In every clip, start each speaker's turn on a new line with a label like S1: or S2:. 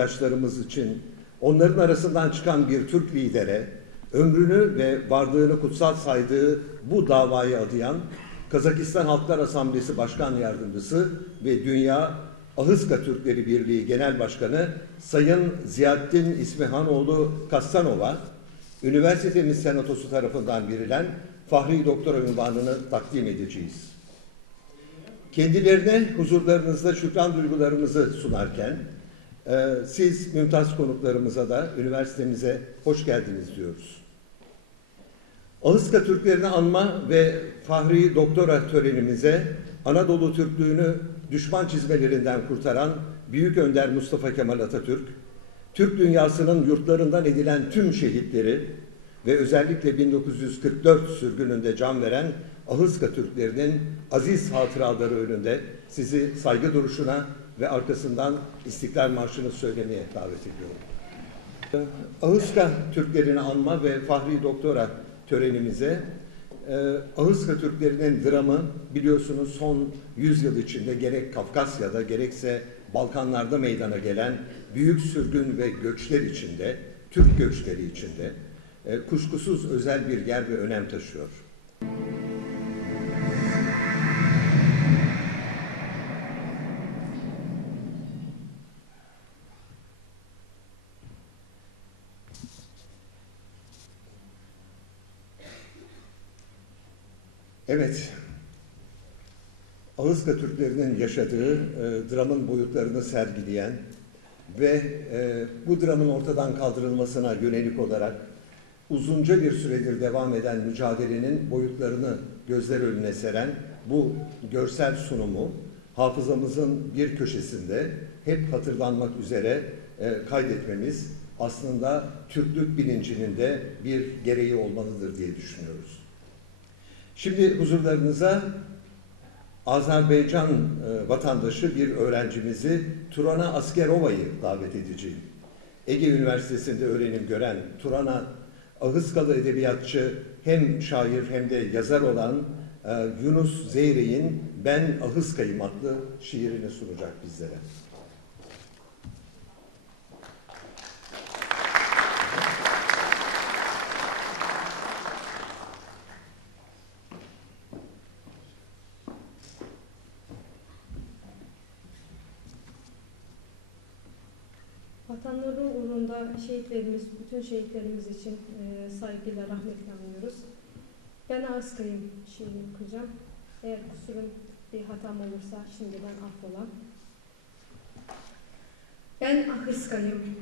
S1: yurttaşlarımız için onların arasından çıkan bir Türk lidere ömrünü ve varlığını kutsal saydığı bu davayı adayan Kazakistan Halklar Asamblesi Başkan Yardımcısı ve Dünya Ahıska Türkleri Birliği Genel Başkanı Sayın Ziyaddin İsmihanoğlu Kastanova, üniversitemiz senatosu tarafından verilen Fahri Doktora ünvanını takdim edeceğiz. Kendilerine huzurlarınızda şükran duygularımızı sunarken, siz mümtaz konuklarımıza da üniversitemize hoş geldiniz diyoruz. Ağızka Türklerini anma ve Fahri Doktora törenimize Anadolu Türklüğünü düşman çizmelerinden kurtaran Büyük Önder Mustafa Kemal Atatürk, Türk dünyasının yurtlarından edilen tüm şehitleri ve özellikle 1944 sürgününde can veren Ahıska Türklerinin aziz hatıraları önünde sizi saygı duruşuna ve arkasından İstiklal Marşı'nı söylemeye davet ediyorum. Ahıska Türklerini anma ve Fahri Doktora törenimize e, Ahıska Türklerinin dramı biliyorsunuz son 100 yıl içinde gerek Kafkasya'da gerekse Balkanlarda meydana gelen büyük sürgün ve göçler içinde, Türk göçleri içinde e, kuşkusuz özel bir yer ve önem taşıyor. Evet, Ağızka Türklerinin yaşadığı e, dramın boyutlarını sergileyen ve e, bu dramın ortadan kaldırılmasına yönelik olarak uzunca bir süredir devam eden mücadelenin boyutlarını gözler önüne seren bu görsel sunumu hafızamızın bir köşesinde hep hatırlanmak üzere e, kaydetmemiz aslında Türklük bilincinin de bir gereği olmalıdır diye düşünüyoruz. Şimdi huzurlarınıza Azerbaycan e, vatandaşı bir öğrencimizi Turana Askerova'yı davet edeceğim. Ege Üniversitesi'nde öğrenim gören Turana Ahıskalı edebiyatçı hem şair hem de yazar olan e, Yunus Zeyrek'in Ben Ahıskayım adlı şiirini sunacak bizlere.
S2: Vatanların uğrunda şehitlerimiz, bütün şehitlerimiz için e, saygıyla rahmetle anıyoruz. Ben Askay'ım şiirini okuyacağım. Eğer kusurum bir hatam olursa şimdiden affola. Ben Ahıskayım.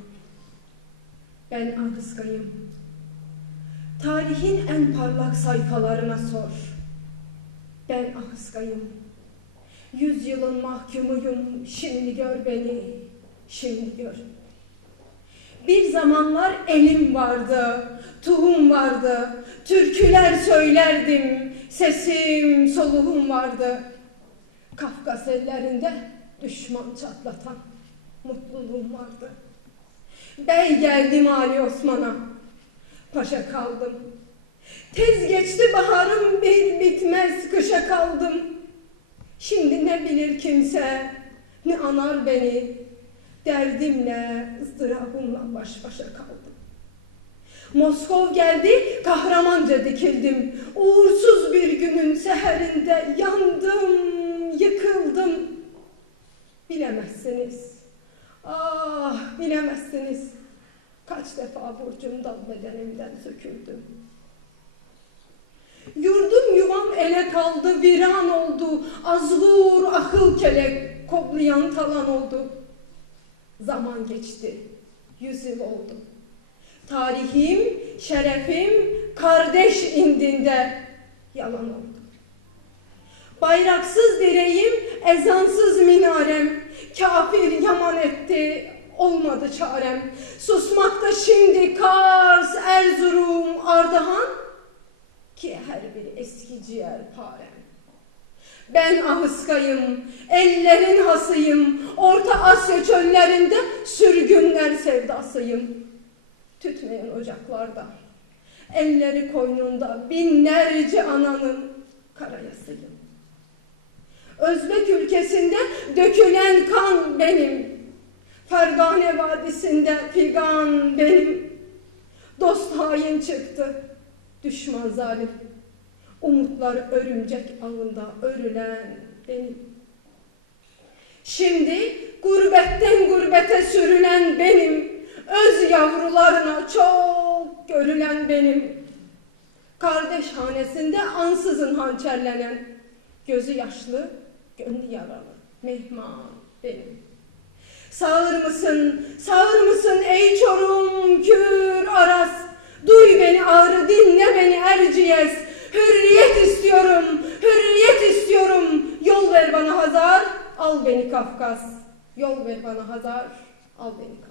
S2: Ben Ahıskayım. Tarihin en parlak sayfalarına sor. Ben Ahıskayım. Yüzyılın mahkumuyum, şimdi gör beni, şimdi gör. Bir zamanlar elim vardı, tuhum vardı, türküler söylerdim, sesim, soluğum vardı. Kafkas ellerinde düşman çatlatan mutluluğum vardı. Bey geldim Ali Osman'a, paşa kaldım. Tez geçti baharım bir bitmez kışa kaldım. Şimdi ne bilir kimse, ne anar beni, Derdimle, ızdırabımla baş başa kaldım. Moskov geldi, kahramanca dikildim. Uğursuz bir günün seherinde yandım, yıkıldım. Bilemezsiniz, ah bilemezsiniz. Kaç defa burcumdan bedenimden söküldüm. Yurdum yuvam ele kaldı, viran oldu. Azgur, akıl kelek, koplayan talan oldu. Zaman geçti. Yüz yıl oldu. Tarihim, şerefim kardeş indinde yalan oldu. Bayraksız direğim, ezansız minarem, kafir yaman etti, olmadı çarem. Susmakta şimdi Kars, Erzurum, Ardahan, ki her bir eski ciğer parem. Ben ahıskayım, ellerin hasıyım, Orta Asya çöllerinde sürgünler sevdasıyım. Tütmeyen ocaklarda, elleri koynunda binlerce ananın karayasıyım. Özbek ülkesinde dökülen kan benim. Fergane Vadisi'nde figan benim. Dost hain çıktı, düşman zalim. Umutlar örümcek ağında örülen benim. Şimdi gurbetten gurbete sürülen benim. Öz yavrularına çok görülen benim. Kardeş hanesinde ansızın hançerlenen, gözü yaşlı, gönlü yaralı, mehman benim. Sağır mısın, sağır mısın ey Çorum, Kür, Aras? Duy beni ağrı, dinle beni Erciyes. Hürriyet istiyorum, hürriyet istiyorum. Yol ver bana Hazar, al beni Kafkas. Yol ver bana Hazar, al beni Kafkas.